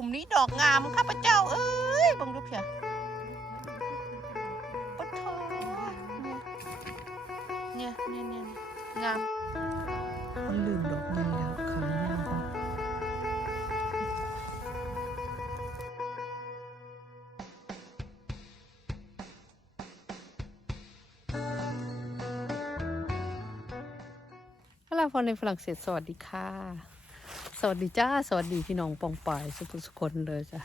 ลุ่มนี้ดอกงามข้าพเจ้า เอ้ยบังดูเพียปะทเนี่ยเนี่ยเนี่ยเนี่ยงามมันลืมดอกนี้แล้วขาเลยยางก่อนฮัลโหลพอในฝรั่งเศสสวัสดีค่ะ สวัสดีจ้า สวัสดีพี่น้องปองปายสุกสุคนเลยจ้ะ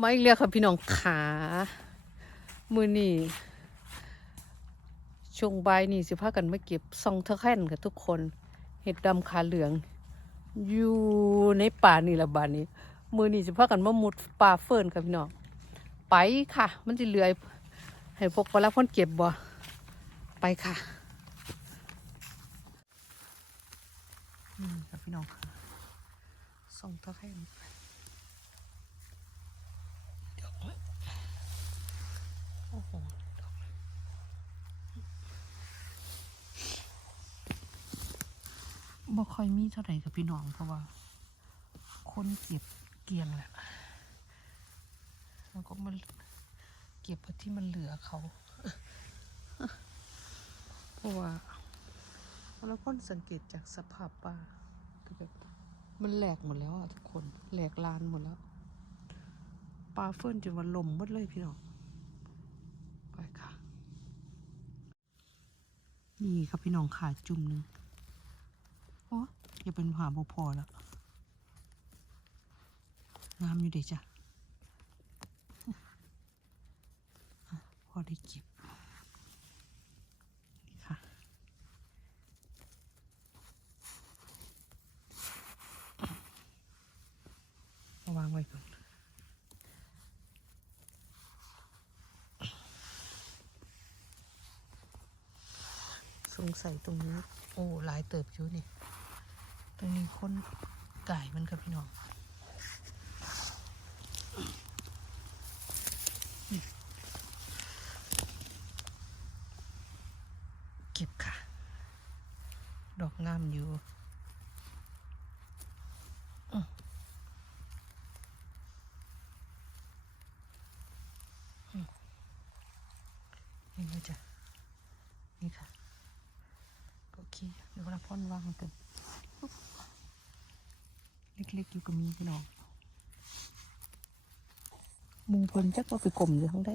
มาอีกเรียกค่ะพี่น้องขา มือนี่ช่วงบ่ายนี่สิพากันมาเก็บซองเทอร์แคนกับทุกคน เห็ดดำขาเหลือง อยู่ในป่านี่ละบานนี้ มือนี่สิพากันมามุดป่าเฟิร์นค่ะพี่น้องไปค่ะ มันจะเลือยให้พวกปลาพ่นเก็บบ่ไปค่ะนี่ครับพี่น้อง ส่งเท่าแค่นี้โอ้โหดอกบ่ค่อยมีเท่าไหร่กับพี่น้องเพราะว่า คนเก็บเกลียงแหละแล้วก็มันเก็บเอาที่มันเหลือเขาเพราะว่าแล้วคนสังเกตจากสภาพป่าคือแบบ มันแหลกหมดแล้วอะทุกคน แหลกลานหมดแล้ว ปลาเฟิ่นจนวันลมหมดเลยพี่น้อง ไปค่ะ นี่ครับพี่น้องขาจุ่มหนึ่งโอ้อย่าเป็นหาบพอแล้วงามอยู่เดะจ้ะอะพอได้เก็บนี่ค่ะ เอาวางไว้ก่อนสงสัยตรงนี้ โอ้ลายเติบอยู่นี่ ตรงนี้คนไก่มันครับพี่น้องเก็บค่ะ ดอกงามอยู่ นี่นะจ๊ะนี่ค่ะ โอเค เดี๋ยวเราพ่นวางมันกันเล็กๆอยู่กับมีพี่น้องมุงเพนจักว่าไปกลมอยู่ข้างใด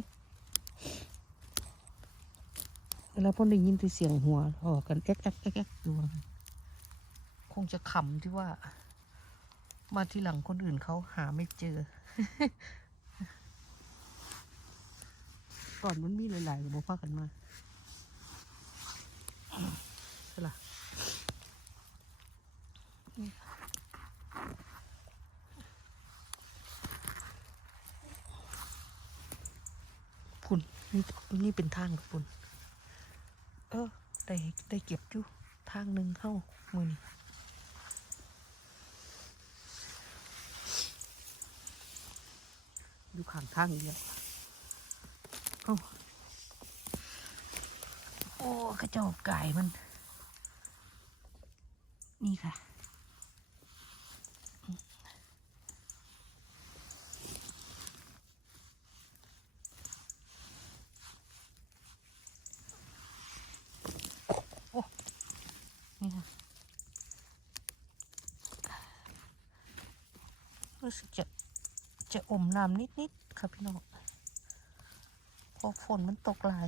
เวลาพ่นได้ยินแต่เสียงหัวออกกันแอ๊กแอ๊กแอ๊กแอ๊กอยู่ว่างั้นคงจะขำที่ว่า มาที่หลังคนอื่นเขาหาไม่เจอตอนมันมีหลายๆกับบ่พากันมาใช่ล่ะ พุ่นนี่นี่เป็นทางกับพุ่นเออ ได้ได้เก็บอยู่ทางหนึ่งเข้ามือนี่อยู่ข้างทางอีกแล้วโอ้โอ้กระจอกไก่มัน นี่ค่ะ รู้สึกจะจะอมน้ำนิดๆค่ะพี่น้องพอฝนมันตกหลาย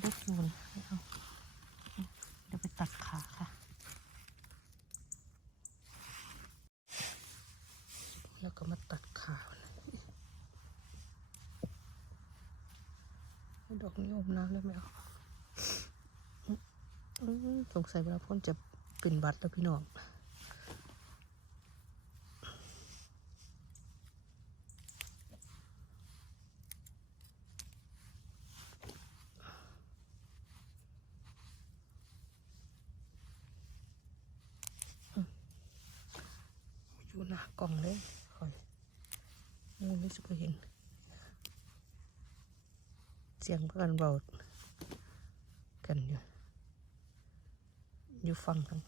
เล็กอยู่เลยเอาเดี๋ยวไปตัดขาค่ะ แล้วก็มาตัดขา มันดอกนี้อมน้ำเลยไหมเอาอื้อสงสัยเวลาพ่นจะเป็นบัตรแล้วพี่น้องอยู่หน้ากล่องเลยคอยงูนี่สุกเห็น สียงเพื่อนเบากันอยู่ อยู่ฟังทั้ง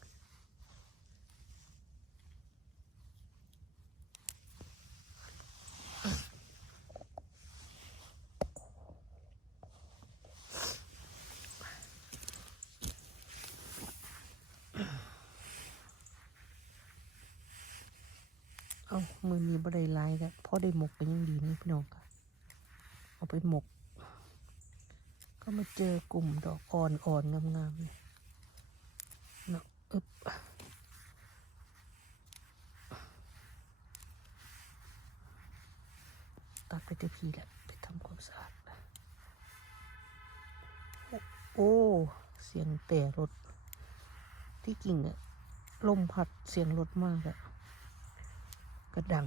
เอามือมีบ่ได้หลายแล้วพอได้หมกก็ยังดีนี่พี่น้องค่ะ เอาไปหมก มาเจอกลุ่มดอกอ่อนอ่อนๆงามๆเลยเนาะอึบตัดไปแต่พีแหละไปทำความสะอาดโอ้ เสียงแต่รถ ที่จริงอะลมพัดเสียงรถมากอะกระดัง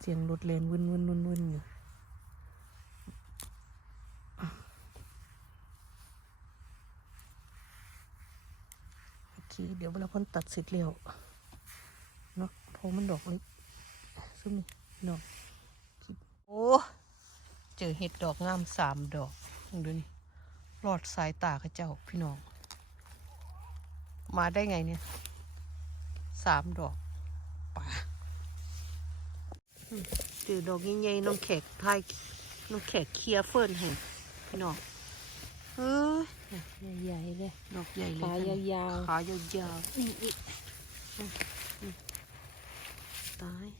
เสียงรถเลนวุ่นวุ่นวุ่นวุ่นอยู่โอเคเดี๋ยวเวลาพ่นตัดเสร็จแล้วเนาะพอมันดอกเล็กซึ่งนี่ดอกโอ้เจอเห็ดดอกงามสามดอกดูนี่รอดสายตาข้าเจ้าพี่น้อง มาได้ไงเนี่ยสามดอก เจอดอกใหญ่ๆน้องแขกพายน้องแขกเคลียร์เฟิร์นให้พี่น้องเฮ้ยใหญ่ๆเลยดอกใหญ่เลยขายาวขายาวๆนี่อีกตายๆ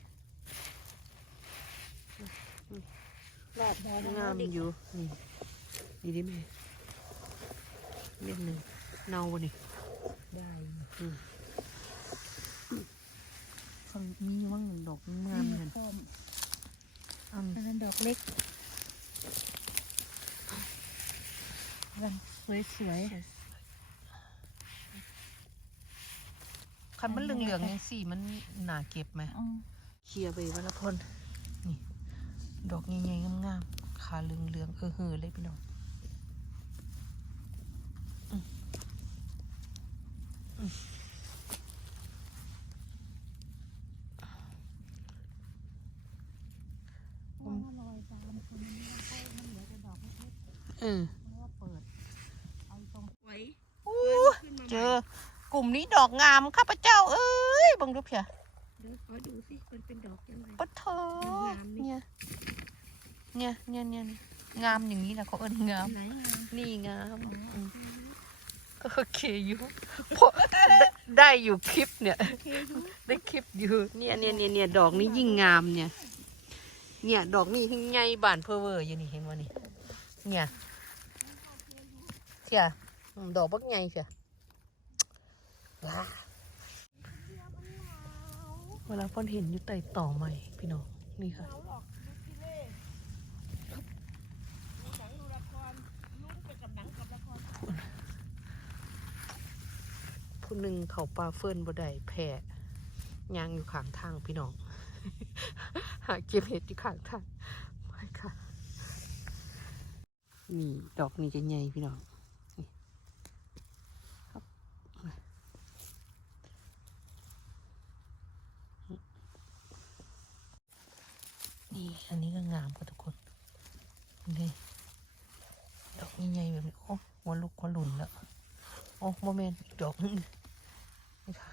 รอบดอกงามอยู่นี่นี่ดิแม่เม็ดหนึ่งเนาบ่นี่ได้ ฟังมีว่างดอกงามเงินป้อมอันอันนั้นดอกเล็กกันสวยคันมันเหลืองๆยังสี่มันหนาเก็บไหมๆอืมเคลียร์ไปวันละพนนี่ ดอกใหญ่ๆงามๆขาเหลืองๆเออเฮอเลยพี่น้องอืมอืม ว่ามันลอยตามคนมันไม่ค่อยมันเหลือแต่ดอกเล็ก เออ ๆเพราะว่าเปิดเอาตรง ไว้อู้เจอกลุ่มนี้ดอกงามข้าพเจ้า เอ้ยเบังดูเพียเดี๋ยวขอดูสิมันเป็นดอกยังไงปะเธองามนี่เนี่ยเนี่ย เนี่ยเนี่ยเนี่ยงามอย่างนี้แหละเขาเอิ้นงามไหนงาม นี่งามอืมก็โอเคอยู่เพราะได้ได้อยู่คลิปเนี่ยโอเคอยู่ได้คลิปอยู่เนี่ยเนี่ยเนี่ยเนี่ยดอกนี้ยิ่งงามเนี่ย เนี่ย ดอกนี้ยิ่งใหญ่บานเพอเวอร์อยู่นี่เห็นว่านี่เนี่ยเสียดอกบักใหญ่เสียว้าเวลาพ่อนเห็นอยู่ใต้ต่อใหม่พี่น้องนี่ค่ะผู้หนึ่งเขาปลาเฟิร์นบ่ได้แพ้ยางอยู่ข้างทางพี่น้องาเก็บเห็ดอยู่ข้างทางไปค่ะนี่ดอกนี้จะใหญ่พี่น้องนี่ครับนี่อันนี้ก็งามกว่าทุกคนนี่ดอกใหญ่ๆแบบนี้โอ้หัวลุกหัวหลุนแล้วโอ้โมเมนต์ดอกนึงนี่ค่ะ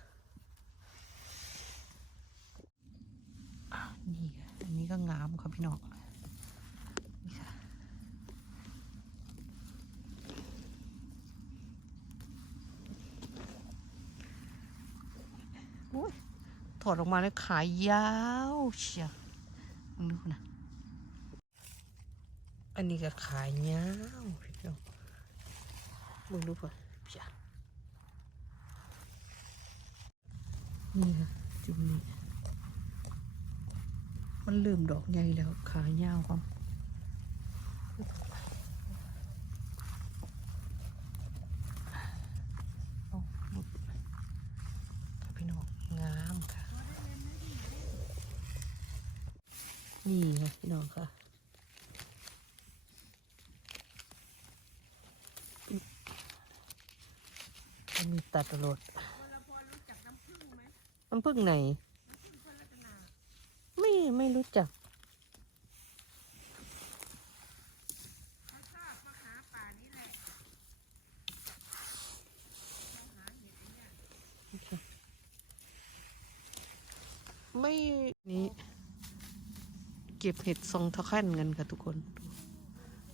อะ นี่ค่ะอันนี้ก็งามครับพี่น้อง นี่ค่ะ โอ้ย ถอดออกมาแล้วขายยาวเชียวมึงดูนะ อันนี้ก็ขายยาวพี่น้องมึงดูป่ะเชียวนี่ค่ะจุดนี้มันลืมดอกใหญ่แล้วขายาวครับเอาหลุดค่ะพี่น้องงามค่ะ นี่ค่ะพี่น้องค่ะมีตัดตลอดน้ำผึ้งไหน ไม่ไม่รู้จัก ไม่ นี่เก็บเห็ดซองทะแค่นกันค่ะทุกคน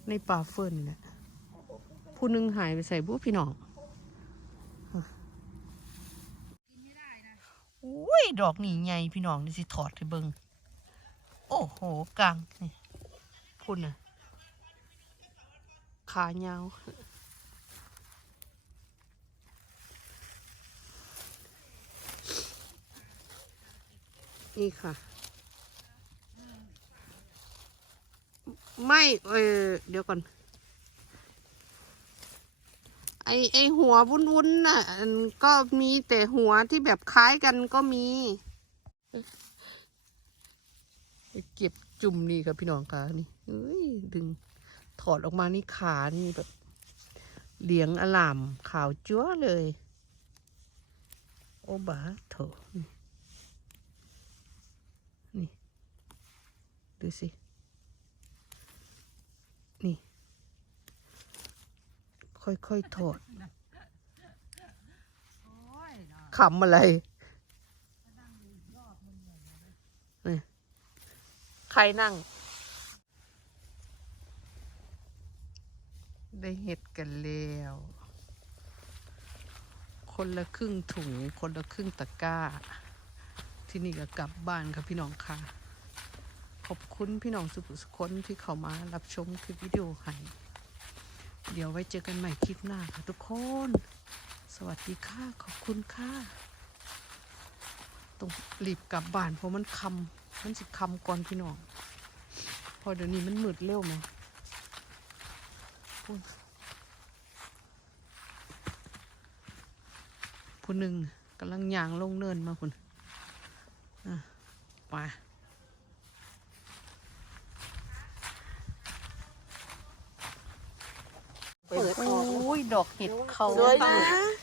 ในป่าเฟิร์นนี่แหละผู้นึงหายไปใส่บุพี่น้องอุ้ยดอกนี่ใหญ่พี่น้องนี่สิถอดให้เบิงโอ้โหกลางนี่พุ่นน่ะ ขายาวนี่ค่ะ ไม่เออเดี๋ยวก่อน ไอไอหัววุ้นๆน่ะก็มีแต่หัวที่แบบคล้ายกันก็มีเก็บจุ่มนี่ครับพี่น้องค่ะนี่เอ้ยดึงถอดออกมานี่ขานี่แบบเหลียงอลามขาวจั๊วเลย โอบาโถนี่นี่ดูสิ ค่อยๆถอดขำอะไรนี่ใครนั่ง ได้เห็ดกันแล้ว คนละครึ่งถุง คนละครึ่งตะกร้า ที่นี่ก็กลับบ้านครับพี่น้องค่ะ ขอบคุณพี่น้องสุภุสุคนที่เข้ามารับชมคลิปวิดีโอให้ เดี๋ยวไว้เจอกันใหม่คลิปหน้าค่ะทุกคน สวัสดีค่ะ ขอบคุณค่ะ ต้องรีบกลับบ้านเพราะมันคำมันสิคำก่อนพี่น้อง พอเดี๋ยวนี้มันมืดเร็วไหมพูดผู้หนึ่งกำลังย่างลงเนินมาคุณอะไป เปิดออกโอ้ยดอกเห็ดเขาสวยนะ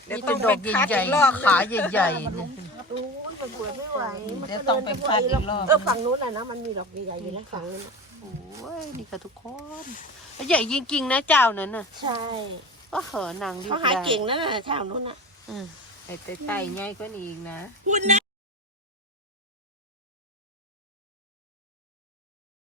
นี่เป็นดอกใหญ่ๆขาใหญ่ๆเนี่ย โอ้ยมันเปิดไม่ไหวมันเดี๋ยวต้องไปคัดอีกรอบ เออฝั่งนู้นน่ะนะมันมีดอกใหญ่ๆอยู่นะฝั่งนู้นน่ะโอ้ยนี่ค่ะทุกคนใหญ่จริงๆนะเจ้านั้นน่ะใช่ก็เหอะนางรีบเขาหาได้เก่งนะน่ะชาวนู้นน่ะอืมไอ้แต่ไต่ง่ายกว่านี้อีกนะคุณนะ